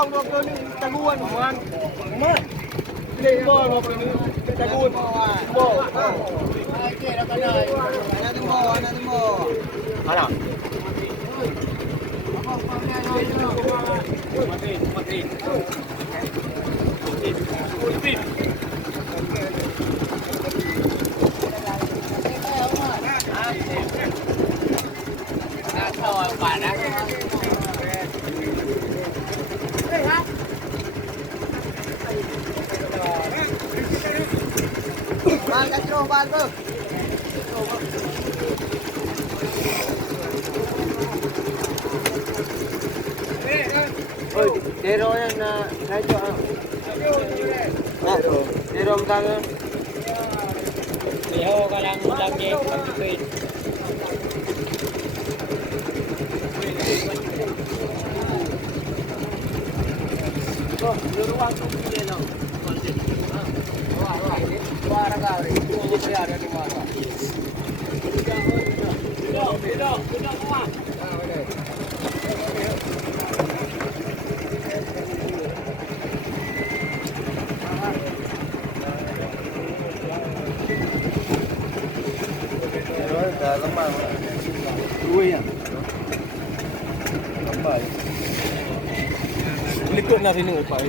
bom ngọc lên taguan man lên bom ngọc lên taguan bom oke dah kena ana temo mana mati Ban tu. Oi, dero yang naik tu. Dero kang. Dia kalang lagi kapit. Oh, ruang tu dia no. Likod na rin ng upay.